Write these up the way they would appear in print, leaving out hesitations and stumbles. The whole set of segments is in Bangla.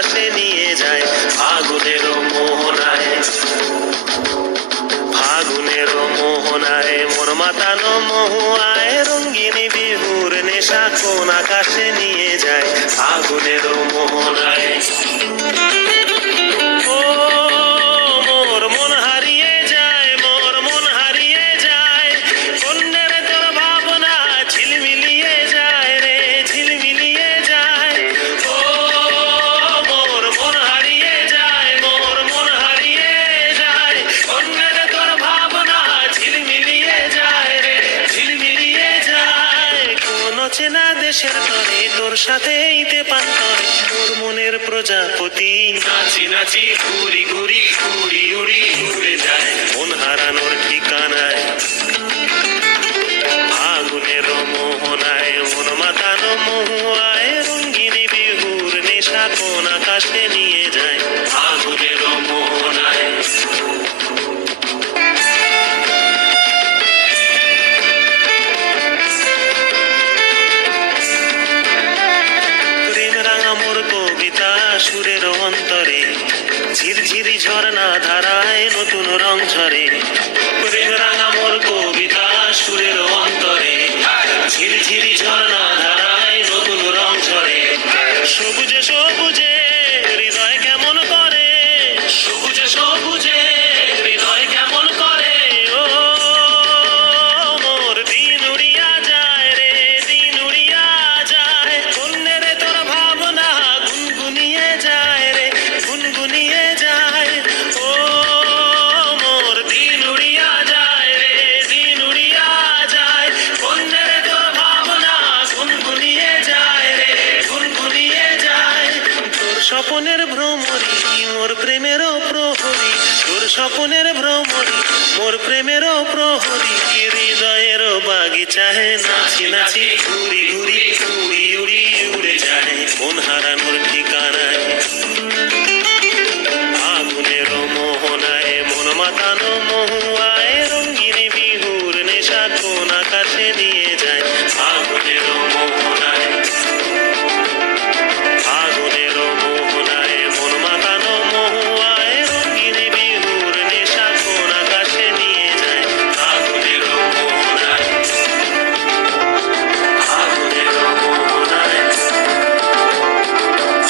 আকাশে নিয়ে যায় ফাগুনের মোহনায়। ফাগুনের মোহনায় মন মাতানো মহুয়ায় রঙ্গিনী বিহুর নেশা কোন আকাশে নিয়ে যায় ফাগুনের মোহনায়। ও মোর মন হারিয়ে যায়, মোর মন হারিয়ে যায়, কন্যের তোর ভাবনা ঝিলমিলিয়ে যায় রে, ঝিলমিলিয়ে যায়। ও মোর মন হারিয়ে যায়, মোর মন হারিয়ে যায়, কন্যের তোর ভাবনা ঝিলমিলিয়ে যায় রে, ঝিলমিলিয়ে যায়। কোন চেনা দেশের তরে তোর সাথে ইতে পান্তরে তোর মনের প্রজাপতি নাচি নাচি ঘুরি ঘুরি উড়ি উড়ি উড়ে যায় মন হারানোর ঠিকানায়। ফাগুনের মোহনায় মন মাতানো মহুয়ায় রঙ্গিনী বিহুর নেশা কোন আকাশে নিয়ে যায় ফাগুনের মোহনায়। প্রেম রাঙা মোর কবিতা সুরের অন্তরে ঝিরঝিরি ঝর্ণা ধারায় নতুন রং ঝরে। প্রেম রাঙা মোর কবিতা সুরের অন্তরে ঝিরঝিরি ঝর্ণা ধারায় নতুন রং ঝরে। সবুজে সবুজে হৃদয় কেমন করে, সবুজে সবুজে হৃদয় কেমন করে। ও মোর দিন উড়িয়া যায় রে, দিন উড়িয়া যায়, কন্যের তোর ভাবনা গুনগুনিয়ে যায় রে, গুনগুনিয়ে যায়। ও মোর দিন উড়িয়া যায় রে, দিন উড়িয়া যায়, কন্যের তোর ভাবনা গুনগুনিয়ে যায় রে, গুনগুনিয়ে যায়। তোর স্বপনের ভ্রমরি মোর প্রেমেরও প্রহরী, তোর স্বপনের ভ্রমরি মোর প্রেমেরও প্রহরী। হৃদয়ের বাগিচায় নাচি নাচি ঘুরি ঘুরি উড়ি উড়ি উড়ে যায় মন হারানোর ঠিকানায়। ফাগুনের মোহনায় মন মাতানো মহুয়ায় রঙ্গিনী বিহুর নেশা কোন আকাশে নিয়ে যায় ফাগুনের মোহনায়। ফাগুনের মোহনায় মন মাতানো মহুয়ায় রঙ্গিনী বিহুর নেশা কোন আকাশে নিয়ে যায় ফাগুনের মোহনায়। ফাগুনের মোহনায়,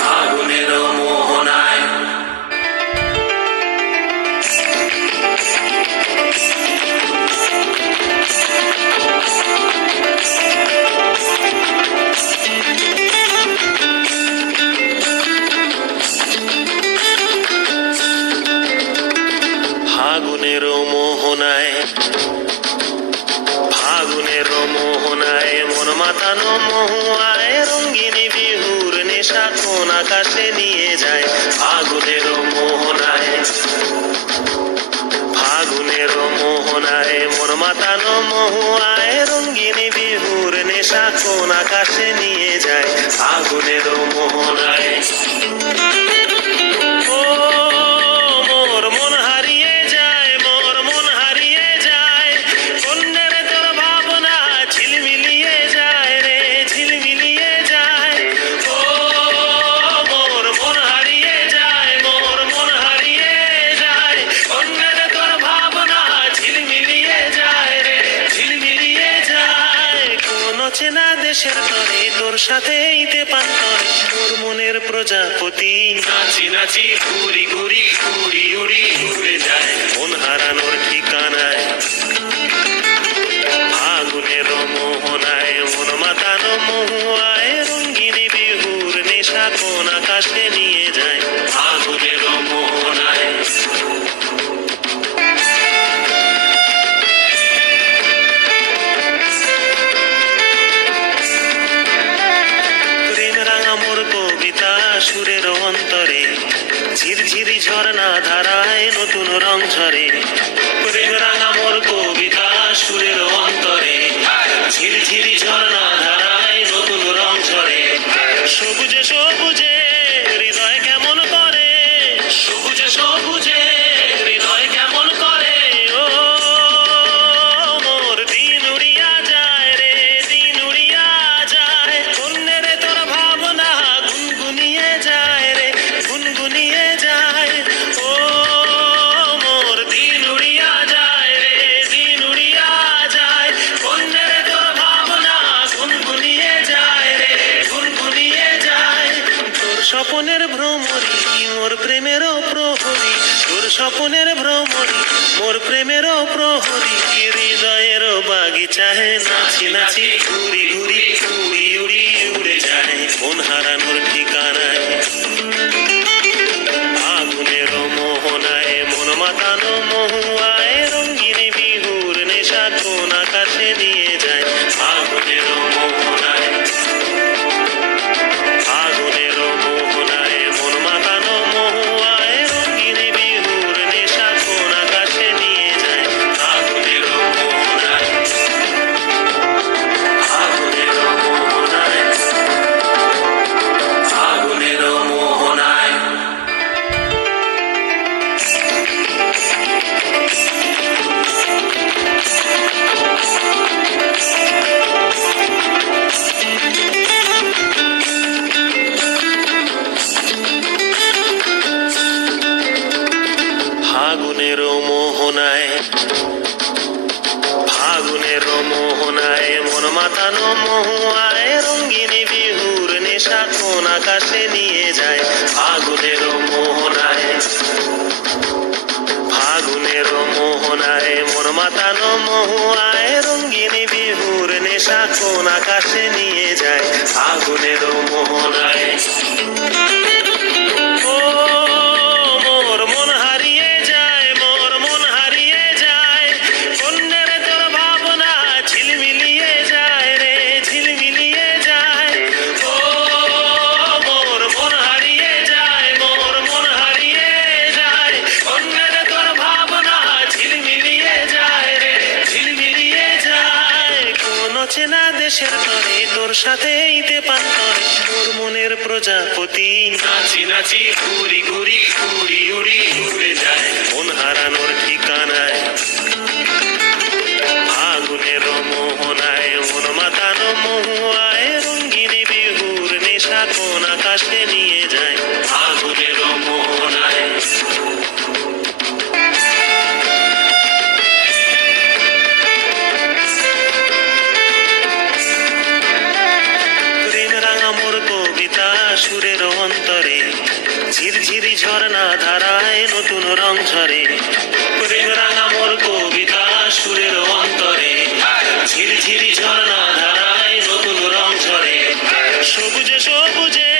ফাগুনের মোহনায়। ফাগুনের মোহনায়, ফাগুনের মোহনায় মন মাতানো মহুয়ায় রঙ্গিনী বিহুর নেশা কোন আকাশে নিয়ে যায় ফাগুনের মোহনায়। ফাগুনের মোহনায় মন মাতানো মহুয়ায় রঙ্গিনী বিহুর নেশা কোন আকাশে নিয়ে যায় ফাগুনের মোহনায়। ও মোর মন হারিয়ে যায়, মোর মন হারিয়ে যায়, কন্যের তোর ভাবনা ঝিলমিলিয়ে যায় রে, ঝিলমিলিয়ে যায়। ও মোর মন হারিয়ে যায়, মোর মন হারিয়ে যায়, কন্যের তোর ভাবনা ঝিলমিলিয়ে যায় রে, ঝিলমিলিয়ে যায়। কোন চেনা দেশের তরে তোর সাথে ইতে পান্তরে তোর মনের প্রজাপতি নাচি নাচি ঘুরি ঘুরি উড়ি উড়ি উড়ে যায় মন হারানোর ঠিকানায়। ফাগুনের মোহনায় মন মাতানো মহুয়ায় রঙ্গিনী বিহুর নেশা কোন আকাশে নিয়ে যায় ফাগুনের মোহনায়। প্রেম রাঙা মোর কবিতা সুরের অন্তরে ঝিরঝিরি ঝর্ণা ধারায় নতুন রং ঝরে। প্রেম রাঙা মোর কবিতা সুরের অন্তরে ঝিরঝিরি ঝর্ণা ধারায় নতুন রং ঝরে। সবুজে সবুজে হৃদয় কেমন করে, সবুজে সবুজে হৃদয় কেমন করে। ও মোর দিন উড়িয়া যায় রে, দিন উড়িয়া যায়, কন্যের তোর ভাবনা গুনগুনিয়ে যায় রে, স্বপনের ভ্রমণী, মোর প্রেমেরও প্রহরী, হৃদয়েরও বাগিচায় নাচি নাচি ঘুরি ঘুরি উড়ি উড়ি উড়ে যায় মন হারানোর ঠিকানায়। আগুনের মোহনায় মন মাতানো মহুয়ায় রঙ্গিনী বিহুর নেশা কোন আকাশে নিয়ে যায়। আগুনের মোহনায়, আগুনের মোহনায় মন মাতানো মহুয়ায় রঙ্গিনী বিহুর নেশা কোন আকাশে নিয়ে যায়। আগুনের মোহনায়, আগুনের মোহনায়, আগুনের মোহনায়। ফাগুনের মোহনায়, ফাগুনের মোহনায় মন মাতানো মহুয়ায় রঙ্গিনী বিহুর নেশা কোন আকাশে নিয়ে যায়। ফাগুনের মোহনায়, ফাগুনের মোহনায় মন মাতানো মহুয়ায় রঙ্গিনী বিহুর নেশা কোন আকাশে নিয়ে যায়। ফাগুনের মোহনায়। ও মোর মন হারিয়ে যায়, মোর মন হারিয়ে যায়, কন্যের তোর ভাবনা ঝিলমিলিয়ে যায় রে, ঝিলমিলিয়ে যায়। ও মোর মন হারিয়ে যায়, মোর মন হারিয়ে যায়, কন্যের তোর ভাবনা ঝিলমিলিয়ে যায় রে, ঝিলমিলিয়ে যায়। কোন চেনা দেশের তরে তোর সাথে ইতে পান করে তোর মনের প্রজাপতি নাচি নাচি ঘুরি ঘুরি উড়ি উড়ি উড়ে যায় মন হারানোর ঠিকানায়। ফাগুনের মোহনায় মন মাতানো মহুয়ায় রঙ্গিনী বিহুর নেশা কোন আকাশে নিয়ে যায়। ফাগুনের মোহনায়। প্রেম রাঙা মোর কবিতা সুরের অন্তরে ঝিরঝিরি ঝর্ণা ধারায় নতুন রং ঝরে। প্রেম রাঙা মোর কবিতা সুরের অন্তরে ঝিরঝিরি ঝর্ণা ধারায় নতুন রং ঝরে। সবুজে সবুজে